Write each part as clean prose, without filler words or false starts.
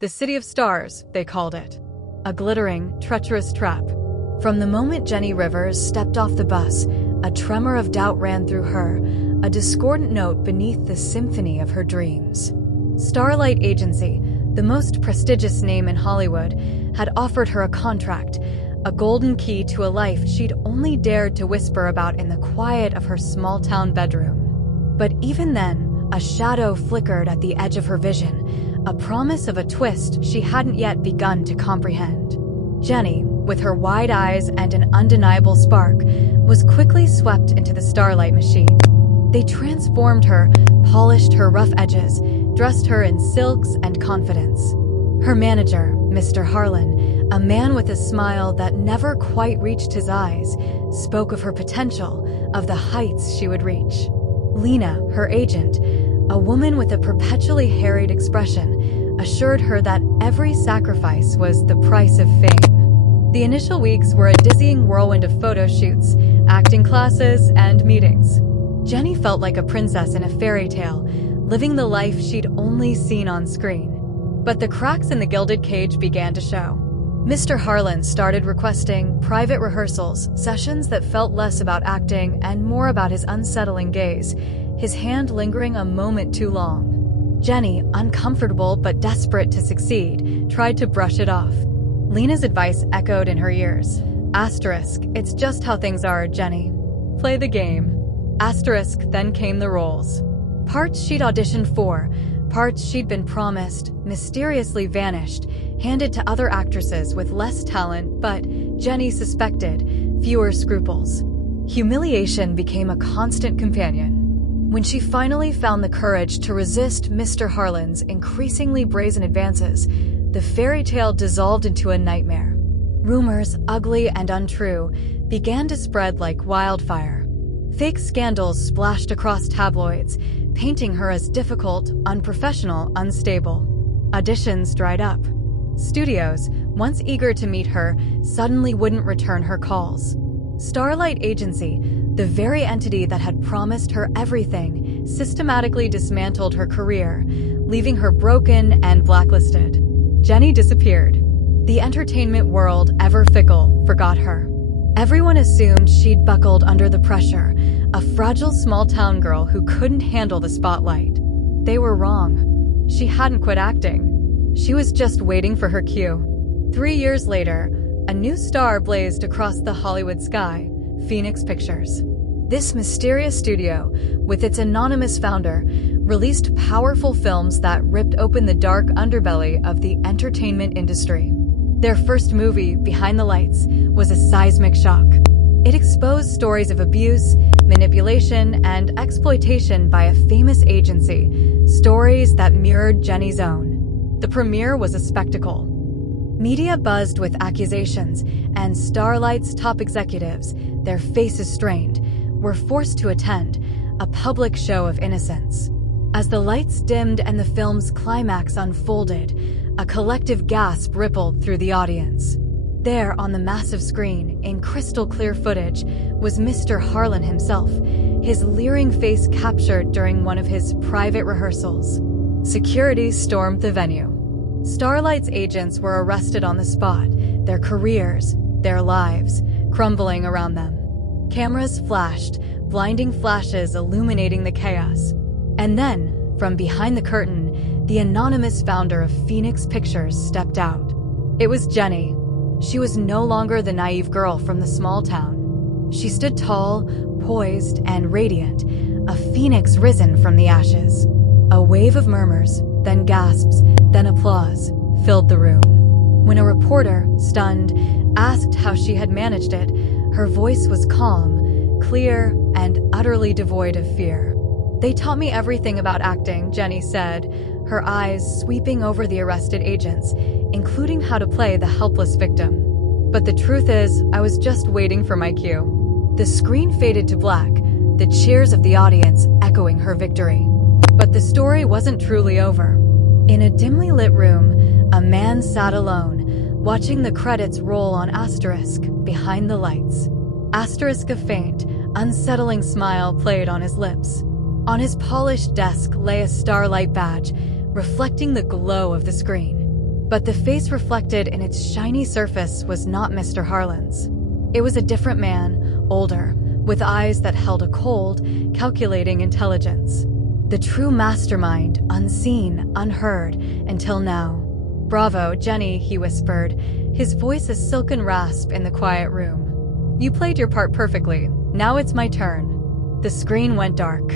The City of Stars, they called it. A glittering, treacherous trap. From the moment Jenny Rivers stepped off the bus, a tremor of doubt ran through her, a discordant note beneath the symphony of her dreams. Starlight Agency, the most prestigious name in Hollywood, had offered her a contract, a golden key to a life she'd only dared to whisper about in the quiet of her small-town bedroom. But even then, a shadow flickered at the edge of her vision, a promise of a twist she hadn't yet begun to comprehend. Jenny, with her wide eyes and an undeniable spark, was quickly swept into the Starlight machine. They transformed her, polished her rough edges, dressed her in silks and confidence. Her manager, Mr. Harlan, a man with a smile that never quite reached his eyes, spoke of her potential, of the heights she would reach. Lena, her agent, a woman with a perpetually harried expression, assured her that every sacrifice was the price of fame. The initial weeks were a dizzying whirlwind of photo shoots, acting classes, and meetings. Jenny felt like a princess in a fairy tale, living the life she'd only seen on screen. But the cracks in the gilded cage began to show. Mr. Harlan started requesting private rehearsals, sessions that felt less about acting and more about his unsettling gaze, his hand lingering a moment too long. Jenny, uncomfortable but desperate to succeed, tried to brush it off. Lena's advice echoed in her ears. Asterisk, it's just how things are, Jenny. Play the game. Asterisk, then came the roles. Parts she'd auditioned for, parts she'd been promised, mysteriously vanished, handed to other actresses with less talent but, Jenny suspected, fewer scruples. Humiliation became a constant companion. When she finally found the courage to resist Mr. Harlan's increasingly brazen advances, the fairy tale dissolved into a nightmare. Rumors, ugly and untrue, began to spread like wildfire. Fake scandals splashed across tabloids, painting her as difficult, unprofessional, unstable. Auditions dried up. Studios, once eager to meet her, suddenly wouldn't return her calls. Starlight Agency, the very entity that had promised her everything, systematically dismantled her career, leaving her broken and blacklisted. Jenny disappeared. The entertainment world, ever fickle, forgot her. Everyone assumed she'd buckled under the pressure, a fragile small-town girl who couldn't handle the spotlight. They were wrong. She hadn't quit acting. She was just waiting for her cue. 3 years later, a new star blazed across the Hollywood sky, Phoenix Pictures. This mysterious studio, with its anonymous founder, released powerful films that ripped open the dark underbelly of the entertainment industry. Their first movie, Behind the Lights, was a seismic shock. It exposed stories of abuse, manipulation, and exploitation by a famous agency, stories that mirrored Jenny's own. The premiere was a spectacle. Media buzzed with accusations, and Starlight's top executives, their faces strained, were forced to attend, a public show of innocence. As the lights dimmed and the film's climax unfolded, a collective gasp rippled through the audience. There, on the massive screen, in crystal-clear footage, was Mr. Harlan himself, his leering face captured during one of his private rehearsals. Security stormed the venue. Starlight's agents were arrested on the spot, their careers, their lives, crumbling around them. Cameras flashed, blinding flashes illuminating the chaos. And then, from behind the curtain, the anonymous founder of Phoenix Pictures stepped out. It was Jenny. She was no longer the naive girl from the small town. She stood tall, poised, and radiant, a phoenix risen from the ashes. A wave of murmurs, then gasps, then applause, filled the room. When a reporter, stunned, asked how she had managed it, her voice was calm, clear, and utterly devoid of fear. "They taught me everything about acting," Jenny said, her eyes sweeping over the arrested agents, including how to play the helpless victim. "But the truth is, I was just waiting for my cue." The screen faded to black, the cheers of the audience echoing her victory. But the story wasn't truly over. In a dimly lit room, a man sat alone, watching the credits roll on Asterisk, Behind the Lights. Asterisk, a faint, unsettling smile played on his lips. On his polished desk lay a Starlight badge, reflecting the glow of the screen. But the face reflected in its shiny surface was not Mr. Harlan's. It was a different man, older, with eyes that held a cold, calculating intelligence. The true mastermind, unseen, unheard, until now. "Bravo, Jenny," he whispered, his voice a silken rasp in the quiet room. "You played your part perfectly. Now it's my turn." The screen went dark.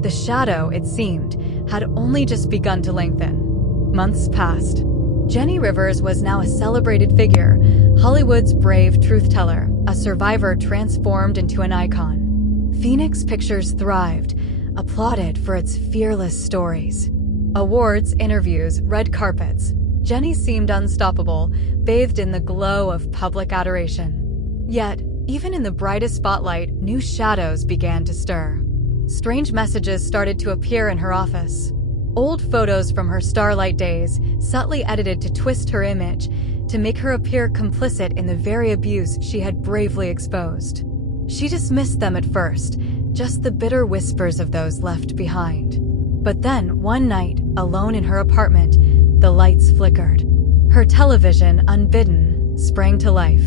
The shadow, it seemed, had only just begun to lengthen. Months passed. Jenny Rivers was now a celebrated figure, Hollywood's brave truth-teller, a survivor transformed into an icon. Phoenix Pictures thrived, applauded for its fearless stories. Awards, interviews, red carpets. Jenny seemed unstoppable, bathed in the glow of public adoration. Yet, even in the brightest spotlight, new shadows began to stir. Strange messages started to appear in her office. Old photos from her starlight days, subtly edited to twist her image, to make her appear complicit in the very abuse she had bravely exposed. She dismissed them at first, just the bitter whispers of those left behind. But then, one night, alone in her apartment, the lights flickered. Her television, unbidden, sprang to life.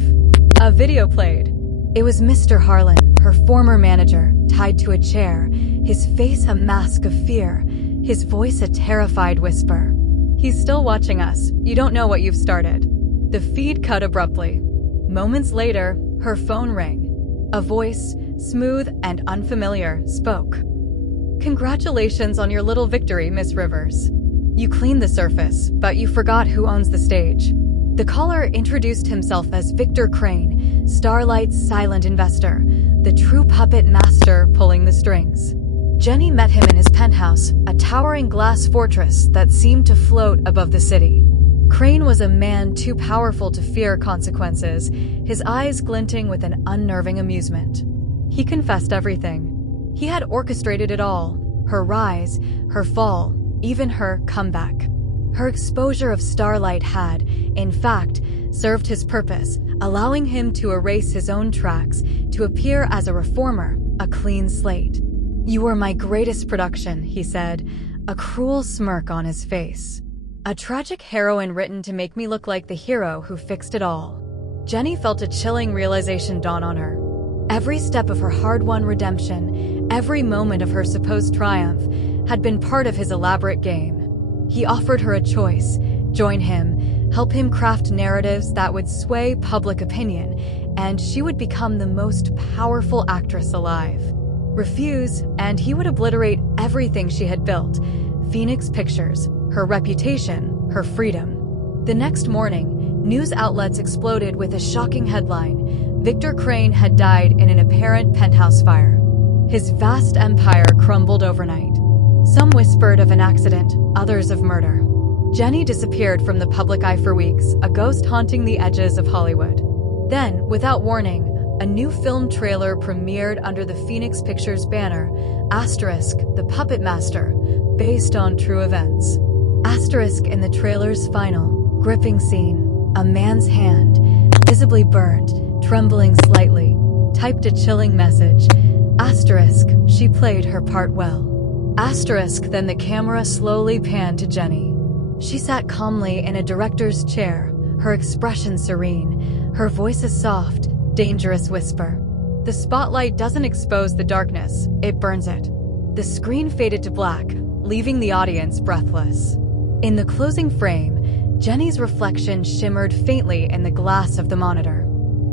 A video played. It was Mr. Harlan, her former manager, tied to a chair, his face a mask of fear, his voice a terrified whisper. "He's still watching us. You don't know what you've started." The feed cut abruptly. Moments later, her phone rang. A voice, smooth and unfamiliar, spoke. "Congratulations on your little victory, Miss Rivers. You cleaned the surface, but you forgot who owns the stage." The caller introduced himself as Victor Crane, Starlight's silent investor, the true puppet master pulling the strings. Jenny met him in his penthouse, a towering glass fortress that seemed to float above the city. Crane was a man too powerful to fear consequences, his eyes glinting with an unnerving amusement. He confessed everything. He had orchestrated it all, her rise, her fall, even her comeback. Her exposure of Starlight had, in fact, served his purpose, allowing him to erase his own tracks, to appear as a reformer, a clean slate. "You were my greatest production," he said, a cruel smirk on his face. "A tragic heroine written to make me look like the hero who fixed it all." Jenny felt a chilling realization dawn on her. Every step of her hard-won redemption, every moment of her supposed triumph, had been part of his elaborate game. He offered her a choice: join him, help him craft narratives that would sway public opinion, and she would become the most powerful actress alive. Refuse, and he would obliterate everything she had built: Phoenix Pictures, her reputation, her freedom. The next morning, news outlets exploded with a shocking headline: Victor Crane had died in an apparent penthouse fire. His vast empire crumbled overnight. Some whispered of an accident, others of murder. Jenny disappeared from the public eye for weeks, a ghost haunting the edges of Hollywood. Then, without warning, a new film trailer premiered under the Phoenix Pictures banner, Asterisk, the Puppet Master, based on true events. Asterisk in the trailer's final, gripping scene, a man's hand, visibly burned, trembling slightly, typed a chilling message. Asterisk, she played her part well. Asterisk, then the camera slowly panned to Jenny. She sat calmly in a director's chair, her expression serene, her voice a soft, dangerous whisper. The spotlight doesn't expose the darkness, it burns it. The screen faded to black, leaving the audience breathless. In the closing frame, Jenny's reflection shimmered faintly in the glass of the monitor.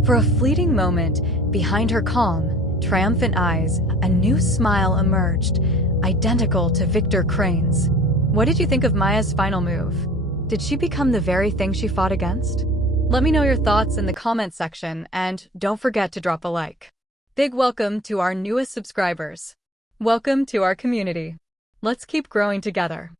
For a fleeting moment, behind her calm, triumphant eyes, a new smile emerged, identical to Victor Crane's. What did you think of Maya's final move? Did she become the very thing she fought against? Let me know your thoughts in the comments section, and don't forget to drop a like. Big welcome to our newest subscribers. Welcome to our community. Let's keep growing together.